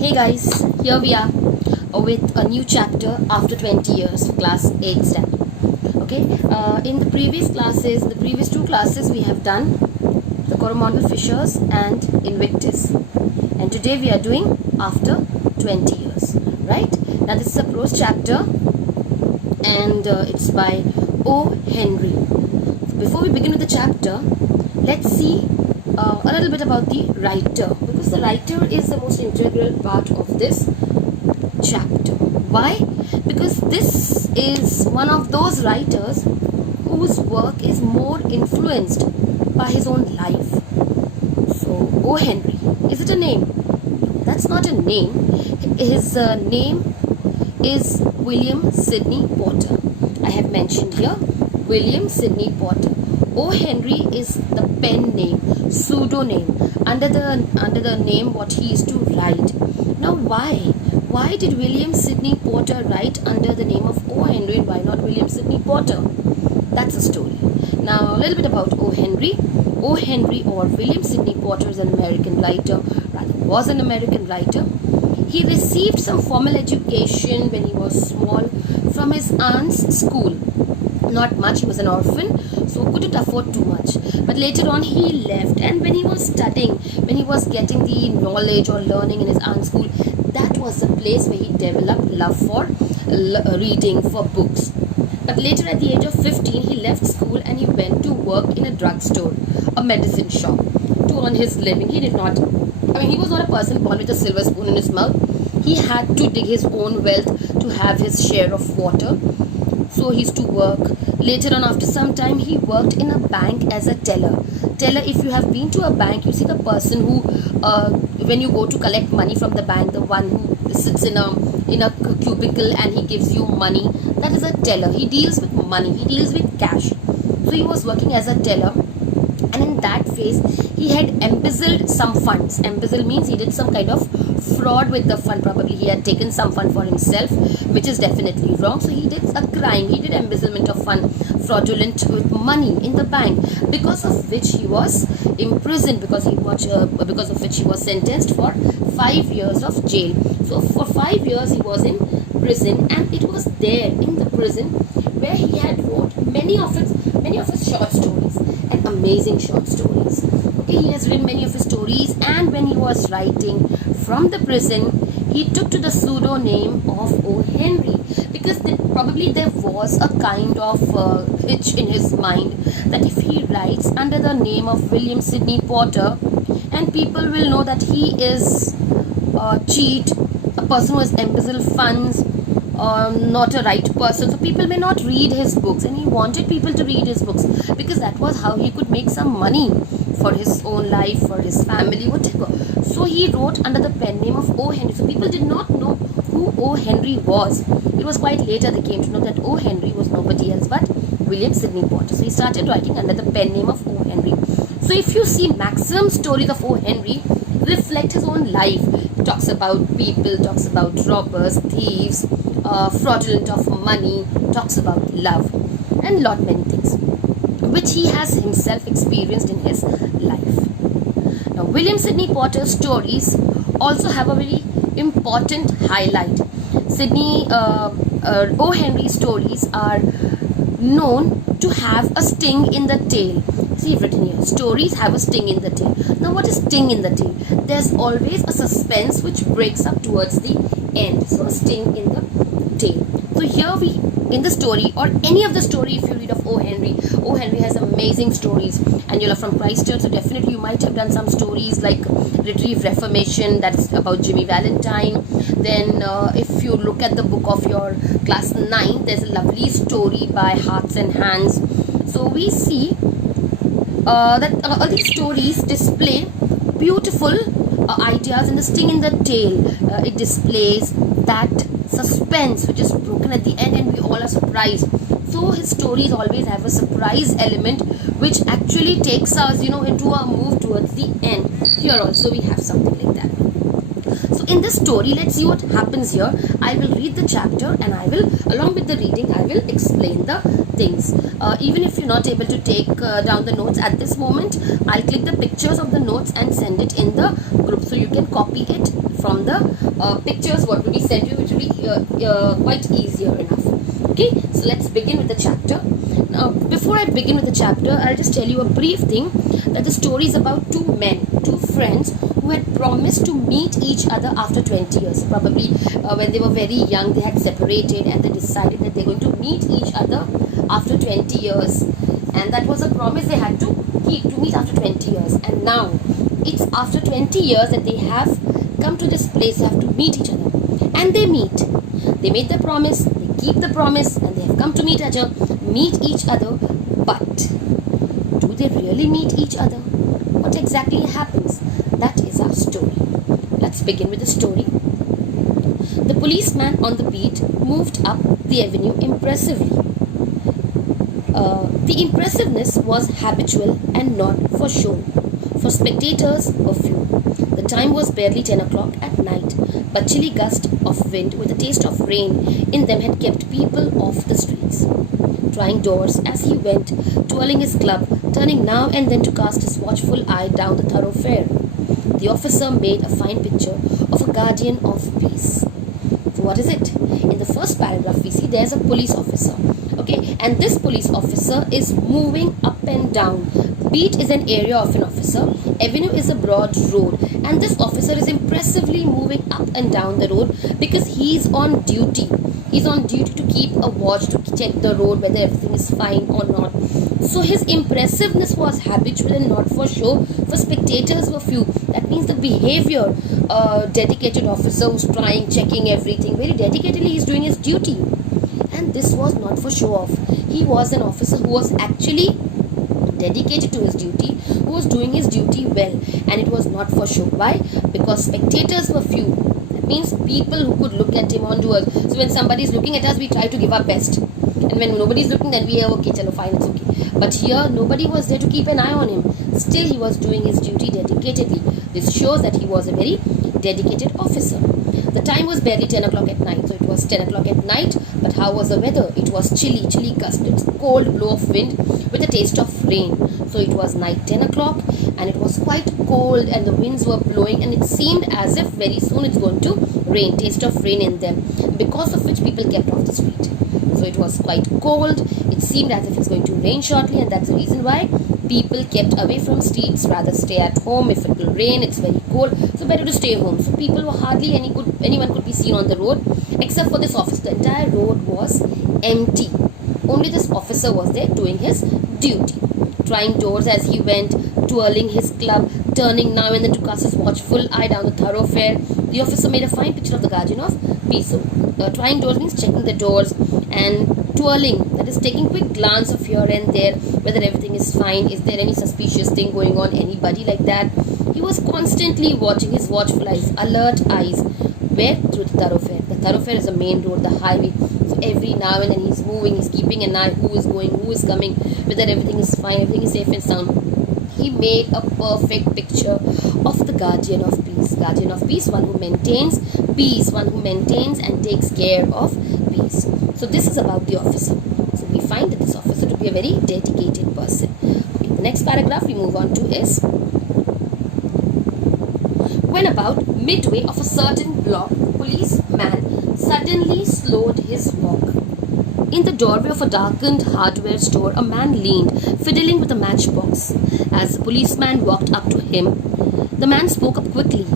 Hey guys, here we are with a new chapter after 20 years, class 8 STEM. Okay, in the previous two classes, we have done the Coromandel Fissures and Invictus, and today we are doing after 20 years. Right now, this is a prose chapter, and it's by O. Henry. So before we begin with the chapter, let's see a little bit about the writer, because the writer is the most integral part of this chapter. Why? Because this is one of those writers whose work is more influenced by his own life. So, O. Henry, is it a name? That's not a name. His name is William Sidney Potter. I have mentioned here William Sidney Potter. O. Henry is the pen name, pseudonym, under the name what he used to write. Now why? Why did William Sidney Potter write under the name of O. Henry and why not William Sidney Potter? That's a story. Now a little bit about O. Henry. O. Henry or William Sidney Potter is an American writer, rather was an American writer. He received some formal education when he was small from his aunt's school. Not much, he was an orphan, so couldn't afford too much. But later on he left, and when he was studying, when he was getting the knowledge or learning in his aunt's school, that was the place where he developed love for reading, for books. But later at the age of 15, he left school and he went to work in a drugstore, a medicine shop, to earn his living. He was not a person born with a silver spoon in his mouth. He had to dig his own wealth to have his share of water. So he used to work. Later on, after some time, he worked in a bank as a teller. Teller, if you have been to a bank, you see the person who, when you go to collect money from the bank, the one who sits in a cubicle and he gives you money, that is a teller. He deals with money. He deals with cash. So he was working as a teller. And in that phase, he had embezzled some funds. Embezzle means he did some kind of fraud with the fund. Probably he had taken some fund for himself, which is definitely wrong. So he did a crime. He did embezzlement of fund, fraudulent with money in the bank, because of which he was imprisoned, because of which he was sentenced for 5 years of jail. So for 5 years he was in prison, and it was there in the prison where he had wrote many of his short stories, and amazing short stories. Okay, he has written many of his stories, and when he was writing from the prison, he took to the pseudonym of O. Henry, because probably there was a kind of itch in his mind that if he writes under the name of William Sidney Potter, and people will know that he is a cheat, a person who has embezzled funds, not a right person, so people may not read his books, and he wanted people to read his books because that was how he could make some money for his own life, for his family, whatever. So he wrote under the pen name of O. Henry. So people did not know who O. Henry was. It was quite later they came to know that O. Henry was nobody else but William Sidney Potter. So he started writing under the pen name of O. Henry. So if you see, maximum stories of O. Henry reflect his own life. He talks about people, talks about robbers, thieves, fraudulent of money, talks about love, and lot many things which he has himself experienced in his life. Now, William Sidney Potter's stories also have a very important highlight. O. Henry's stories are known to have a sting in the tail. See, written here, stories have a sting in the tail. Now, what is sting in the tail? There's always a suspense which breaks up towards the end. So, a sting in the tail. So, here in the story, or any of the story, if you read of O. Henry has amazing stories, and you're from Christchurch, so definitely you might have done some stories like Retrieve Reformation, that's about Jimmy Valentine. Then if you look at the book of your class 9, there's a lovely story by Hearts and Hands. So we see that all these stories display beautiful ideas, and the sting in the tail, it displays that suspense which is broken at the end, and we all are surprised. So his stories always have a surprise element which actually takes us into a move towards the end. Here also we have something like that. So in this story, let's see what happens here. I will read the chapter, and I will, along with the reading, I will explain the things. Even if you're not able to take down the notes at this moment, I'll click the pictures of the notes and send it in the group, so you can copy it from the pictures what will be sent to you, which will be quite easier enough. Okay, so let's begin with the chapter. Now, before I begin with the chapter, I'll just tell you a brief thing, that the story is about two men, two friends who had promised to meet each other after 20 years. Probably when they were very young, they had separated and they decided that they're going to meet each other after 20 years. And that was a promise they had to keep, to meet after 20 years. And now, it's after 20 years that they have come to this place, they have to meet each other. And they meet. They made the promise, they keep the promise, and they have come to meet each other. But do they really meet each other? What exactly happens? That is our story. Let's begin with the story. The policeman on the beat moved up the avenue impressively. The impressiveness was habitual and not for show. For spectators were few. The time was barely 10 o'clock at night, but chilly gust of wind with a taste of rain in them had kept people off the streets. Trying doors as he went, twirling his club, turning now and then to cast his watchful eye down the thoroughfare. The officer made a fine picture of a guardian of peace. So what is it? In the first paragraph we see there's a police officer. Okay, and this police officer is moving up and down. Beat is an area of an officer. Avenue is a broad road. And this officer is impressively moving up and down the road because he's on duty. He's on duty to keep a watch, to check the road, whether everything is fine or not. So his impressiveness was habitual and not for show. For spectators were few. That means the behavior, dedicated officer who's trying, checking everything. Very dedicatedly he's doing his duty. And this was not for show off. He was an officer who was actually dedicated to his duty, who was doing his duty well, and it was not for show. Why? Because spectators were few. That means people who could look at him onto us. So when somebody is looking at us, we try to give our best, and when nobody is looking, then we are okay, chalo fine, it's okay. But here nobody was there to keep an eye on him. Still he was doing his duty dedicatedly. This shows that he was a very dedicated officer. The time was barely 10 o'clock at night, so it was 10 o'clock at night. But how was the weather? It was chilly gusted, cold blow of wind with a taste of rain. So it was night 10 o'clock and it was quite cold and the winds were blowing and it seemed as if very soon it's going to rain, taste of rain in them, because of which people kept off the street. So it was quite cold, it seemed as if it's going to rain shortly, and that's the reason why people kept away from streets, rather stay at home. If it will rain, it's very cold, so better to stay home. So people were hardly anyone could be seen on the road except for this officer. The entire road was empty. Only this officer was there doing his duty. Trying doors as he went, twirling his club, turning now and then to cast his watchful eye down the thoroughfare. The officer made a fine picture of the guardian of peace. So, trying doors means checking the doors, and twirling, that is taking quick glance of here and there, whether everything is fine, is there any suspicious thing going on, anybody like that. He was constantly watching, his watchful eyes, alert eyes. Where? Through the thoroughfare. The thoroughfare is the main road, the highway. So every now and then he's moving, he's keeping an eye, who is going, who is coming, whether everything is fine, everything is safe and sound. He made a perfect picture of the guardian of peace. Guardian of peace, one who maintains peace, one who maintains and takes care of peace. So this is about the officer. So we find that this officer to be a very dedicated person. Okay, the next paragraph we move on to is, when about midway of a certain block, policeman suddenly slowed his walk. In the doorway of a darkened hardware store, a man leaned, fiddling with a matchbox. As the policeman walked up to him, the man spoke up quickly.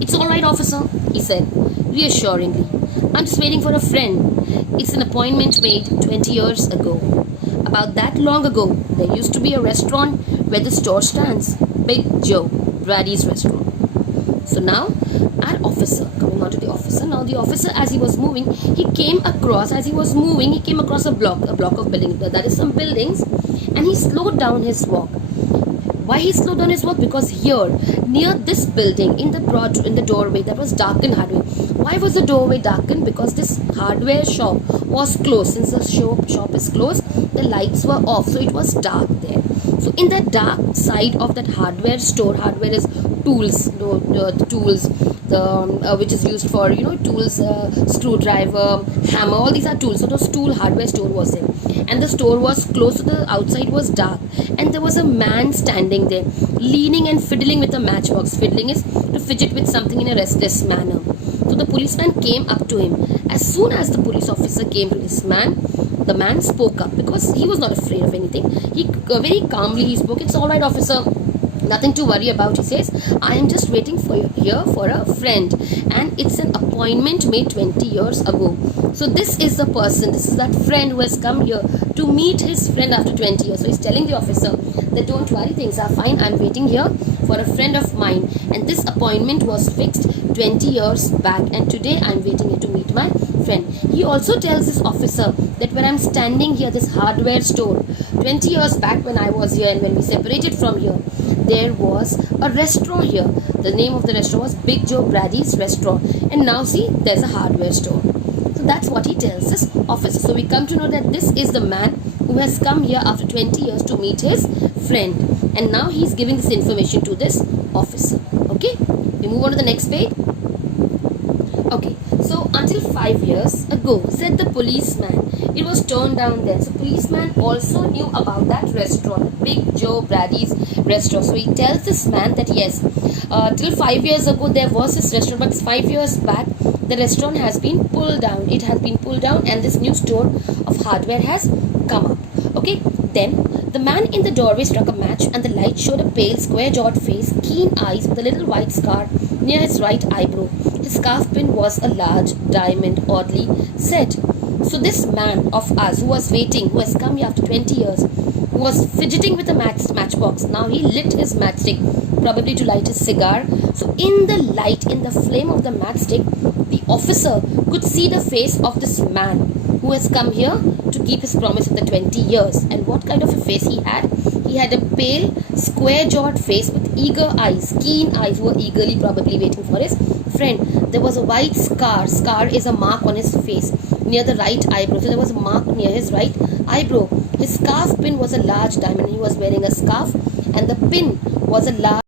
"It's all right, officer," he said, reassuringly. "I'm just waiting for a friend. It's an appointment made 20 years ago. About that long ago, there used to be a restaurant where the store stands. Big Joe, Brady's restaurant." So now, our officer, coming on to the officer. Now the officer, as he was moving, he came across a block of buildings. That is some buildings, and he slowed down his walk. Why he slowed down his walk? Because here, near this building, in the doorway, that was darkened hardware. Why was the doorway darkened? Because this hardware shop was closed. Since the shop is closed, the lights were off, so it was dark there. So in the dark side of that hardware store, hardware is tools, which is used for tools, screwdriver, hammer, all these are tools. So the hardware store was there, and the store was closed, so the outside was dark, and there was a man standing there. leaning and fiddling with a matchbox. Fiddling is to fidget with something in a restless manner. So the policeman came up to him. As soon as the police officer came to this man, the man spoke up because he was not afraid of anything. He very calmly he spoke. It's all right, officer. Nothing to worry about, he says. I am just waiting for you here for a friend, and it's an appointment made 20 years ago. So this is the person, this is that friend who has come here to meet his friend after 20 years. So he's telling the officer that don't worry, things are fine. I'm waiting here for a friend of mine, and this appointment was fixed 20 years back, and today I'm waiting here to meet my friend. He also tells this officer that when I'm standing here, this hardware store, 20 years back when I was here and when we separated from here, there was a restaurant here. The name of the restaurant was Big Joe Brady's Restaurant, and now see, there's a hardware store. So that's what he tells this officer. So we come to know that this is the man who has come here after 20 years to meet his friend, and now he's giving this information to this officer. Okay, we move on to the next page. Okay, so until 5 years ago, said the policeman, it was turned down then. So policeman also knew about that restaurant, Big Joe Brady's Restaurant. So he tells this man that yes, till 5 years ago there was this restaurant, but 5 years back the restaurant has been pulled down. It has been pulled down, and this new store of hardware has come up. Okay, then the man in the doorway struck a match, and the light showed a pale, square-jawed face, keen eyes, with a little white scar near his right eyebrow. His scarf pin was a large diamond, oddly set. So this man of us who was waiting, who has come here after 20 years, who was fidgeting with a matchbox, now he lit his matchstick, probably to light his cigar. So in the light, in the flame of the matchstick, the officer could see the face of this man who has come here to keep his promise of the 20 years. And what kind of a face he had? He had a pale, square-jawed face with eager eyes, keen eyes, who were eagerly probably waiting for his friend. There was a white scar. Scar is a mark on his face near the right eyebrow. So there was a mark near his right eyebrow. His scarf pin was a large diamond. He was wearing a scarf, and the pin was a large